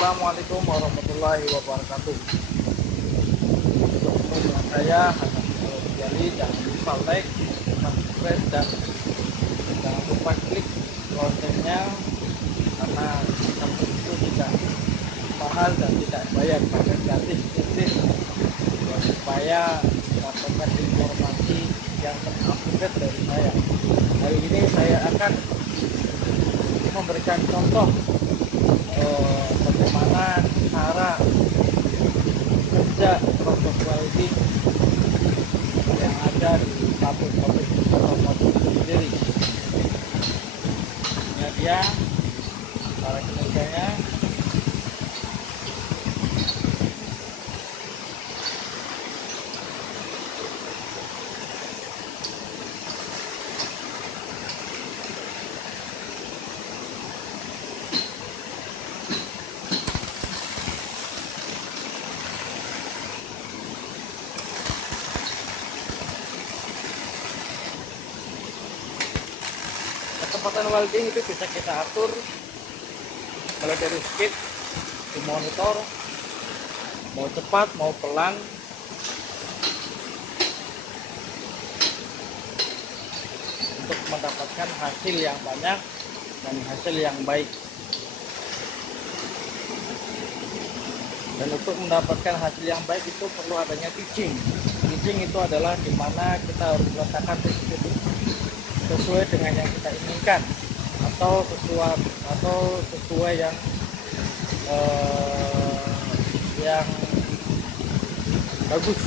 Assalamualaikum warahmatullahi wabarakatuh. Ketemu dengan saya Hasan Jalali. Jangan lupa like, subscribe, dan jangan lupa klik loncengnya, karena subscribe itu tidak mahal dan tidak bayar, pakai gratis supaya mendapatkan informasi yang terupdate dari saya. Hari ini saya akan memberikan contoh bagaimana cara kerja proses welding yang ada di pabrik-pabrik otomotif sendiri. Ini dia cara kerjanya. Kecepatan welding itu bisa kita atur mulai dari speed di monitor, mau cepat mau pelan, untuk mendapatkan hasil yang banyak dan hasil yang baik. Dan untuk mendapatkan hasil yang baik itu perlu adanya teaching. Teaching itu adalah dimana kita harus meletakkan titik-titik sesuai dengan yang kita inginkan, atau sesuai yang bagus.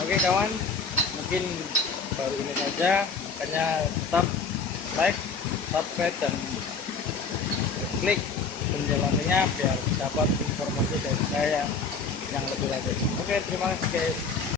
Oke kawan, mungkin baru ini saja, makanya tetap like, subscribe, dan klik penjelasannya biar dapat informasi dari saya yang lebih lanjut. Oke, terima kasih guys.